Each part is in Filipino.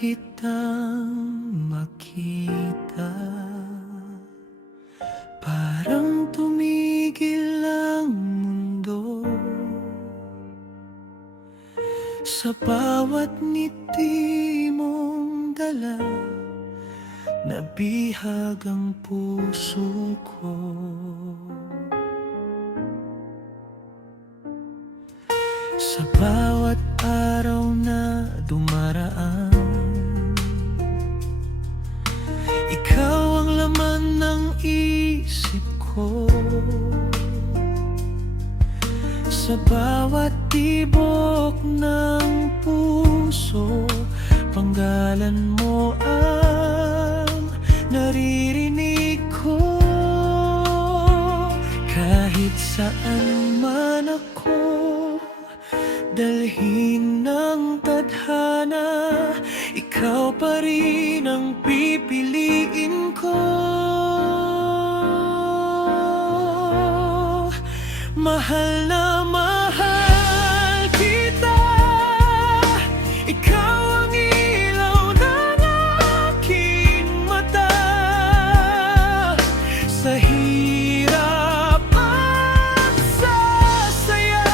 kitang makita, parang tumigil ang mundo. Sa bawat ngiti mong dala, nabihag ang puso ko. Sa bawat araw na dumaraan, ikaw ang laman ng isip ko. Sa bawat tibok ng puso, panggalan mo ang naririnig ko. Kahit saan man ako dalhin ng tadhana, ikaw pa rin ang pipiliin ko. Mahal na mahal kita, ikaw ang ilaw ng aking mata. Sa hirap at sa saya,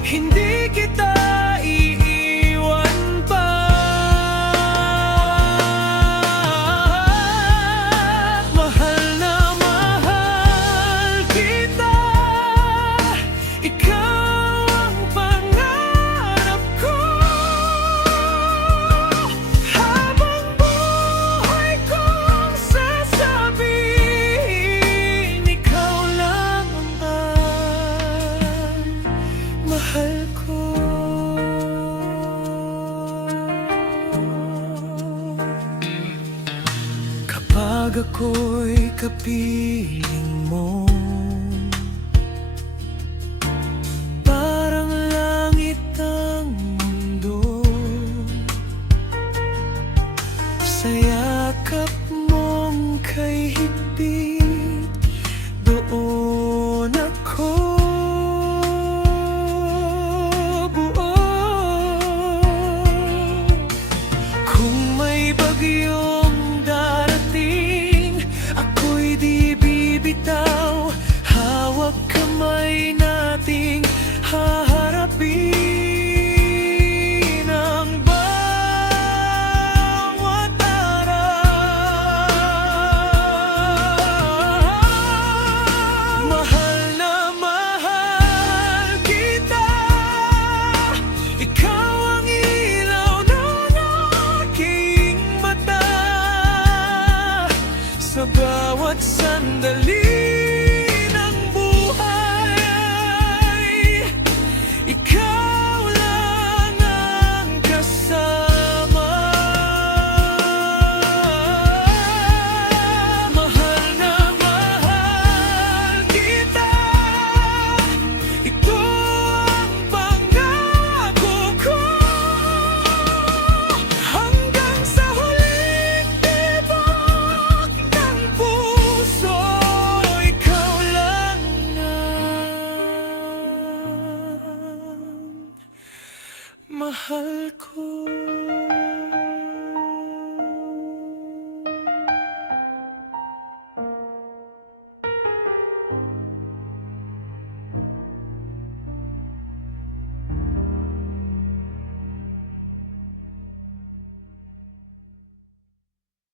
hindi kita iiwan pa. Mahal na mahal kita, ikaw ang pangarap ko. Habang buhay kong sasabihin, ikaw lang ang mahal ko. Kapag ako'y kapiling mo, parang langit ang mundo. Sa yakap mong kay higpit, doon ako buo. Kung may bagyong darating, ako'y di bibitaw. Hawak kamay nating haharapin ang bawat araw. Mahal na mahal kita, ikaw ang ilaw ng aking mata. Sa bawat sandali ng buhay, ikaw lang ang kasama. Mahal na mahal kita, ito ang pangako ko. Hanggang sa huling tibok ng puso, ikaw lang ang mahal ko.